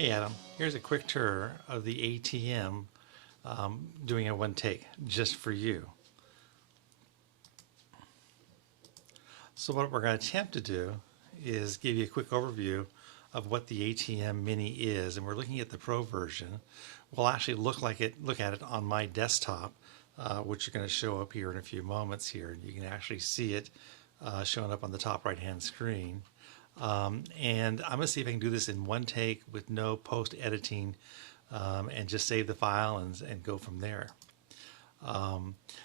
Hey Adam, here's a quick tour of the ATM doing a one take just for you. So what we're going to attempt to do is give you a quick overview of what the ATM Mini is, and we're looking at the Pro version. We'll actually look at it on my desktop, which are going to show up here in a few moments here. You can actually see it showing up on the top right hand screen. And I'm going to see if I can do this in one take with no post editing, and just save the file and go from there.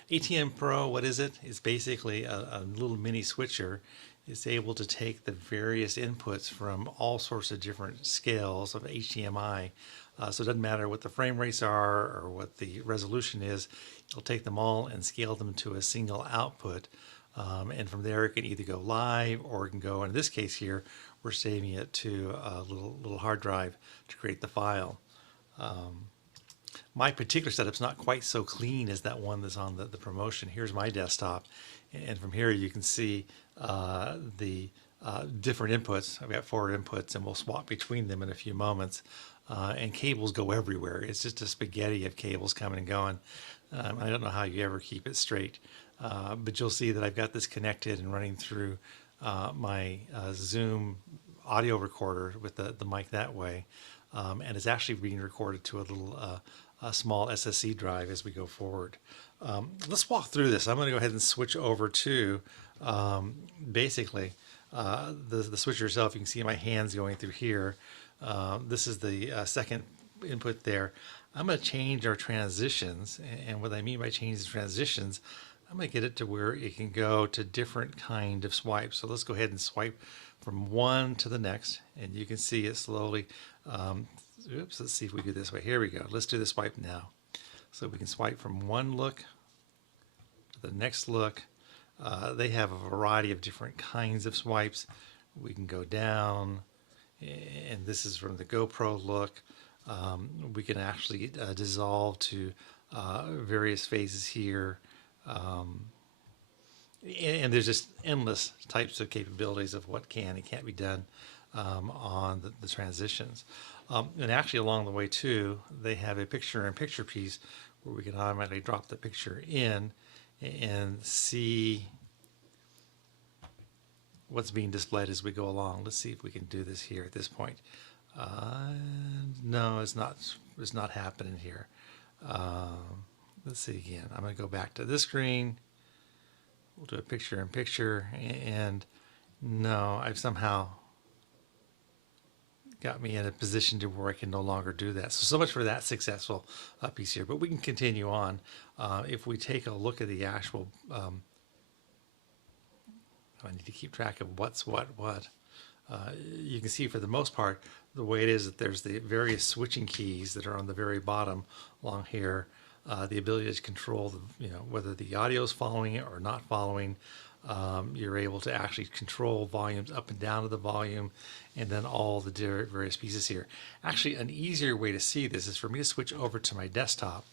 ATM Pro, what is it? It's basically a little mini switcher. It's able to take the various inputs from all sorts of different scales of HDMI. So it doesn't matter what the frame rates are or what the resolution is. It'll take them all and scale them to a single output. And from there, it can either go live or it can go, in this case here, we're saving it to a little hard drive to create the file. My particular setup's not quite so clean as that one that's on the promotion. Here's my desktop, and from here you can see the different inputs. I've got 4 inputs, and we'll swap between them in a few moments. And cables go everywhere. It's just a spaghetti of cables coming and going. I don't know how you ever keep it straight, but you'll see that I've got this connected and running through my Zoom audio recorder with the mic that way, and it's actually being recorded to a little a small SSD drive as we go forward. Let's walk through this. I'm going to go ahead and switch over to basically the switcher itself. You can see my hands going through here. This is the second input there. I'm going to change our transitions, and what I mean by changing the transitions, I'm going to get it to where it can go to different kind of swipes. So let's go ahead and swipe from one to the next, and you can see it slowly. Oops, let's see if we do this way. Here we go. Let's do the swipe now. So we can swipe from one look to the next look. They have a variety of different kinds of swipes. We can go down, and this is from the GoPro look. We can actually dissolve to various phases here. And there's just endless types of capabilities of what can and can't be done on the transitions. And actually along the way too, they have a picture-in-picture piece where we can automatically drop the picture in and see what's being displayed as we go along. Let's see if we can do this here at this point. No, it's not happening here. Let's see again. I'm going to go back to this screen. We'll do a picture-in-picture, and no, I've somehow got me in a position to where I can no longer do that. So much for that successful piece here, but we can continue on. If we take a look at the actual, I need to keep track of what's what. You can see for the most part, the way it is that there's the various switching keys that are on the very bottom along here. The ability to control whether the audio is following it or not following. You're able to actually control volumes up and down of the volume, and then all the various pieces here. Actually, an easier way to see this is for me to switch over to my desktop,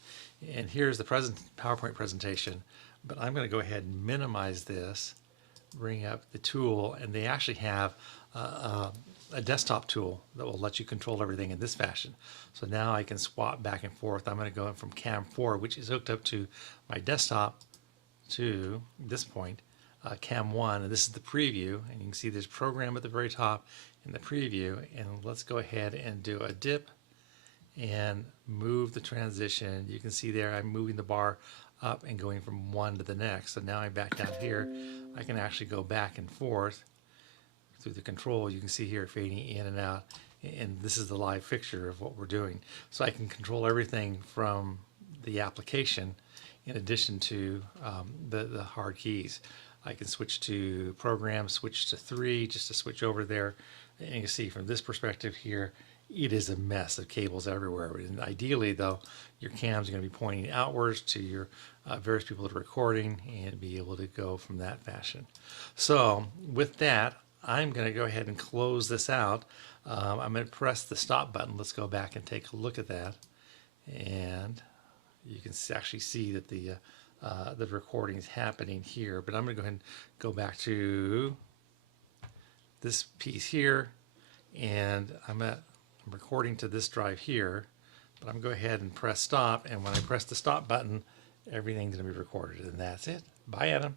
and here's the PowerPoint presentation. But I'm going to go ahead and minimize this, bring up the tool, and they actually have a desktop tool that will let you control everything in this fashion. So now I can swap back and forth. I'm going to go from cam 4, which is hooked up to my desktop, to this point, cam 1, and this is the preview, and you can see there's program at the very top in the preview. And let's go ahead and do a dip and move the transition. You can see there I'm moving the bar up and going from one to the next. So now I'm back down here. I can actually go back and forth through the control. You can see here fading in and out, and this is the live fixture of what we're doing. So I can control everything from the application in addition to the hard keys. I can switch to program, switch to 3, just to switch over there. And you can see from this perspective here, it is a mess of cables everywhere. And ideally though, your cams are going to be pointing outwards to your various people that are recording, and be able to go from that fashion. So with that, I'm going to go ahead and close this out. I'm going to press the stop button. Let's go back and take a look at that. And you can actually see that the recording is happening here. But I'm going to go ahead and go back to this piece here. And I'm going to I'm recording to this drive here, but I'm going to go ahead and press stop. And when I press the stop button, everything's going to be recorded. And that's it. Bye, Adam.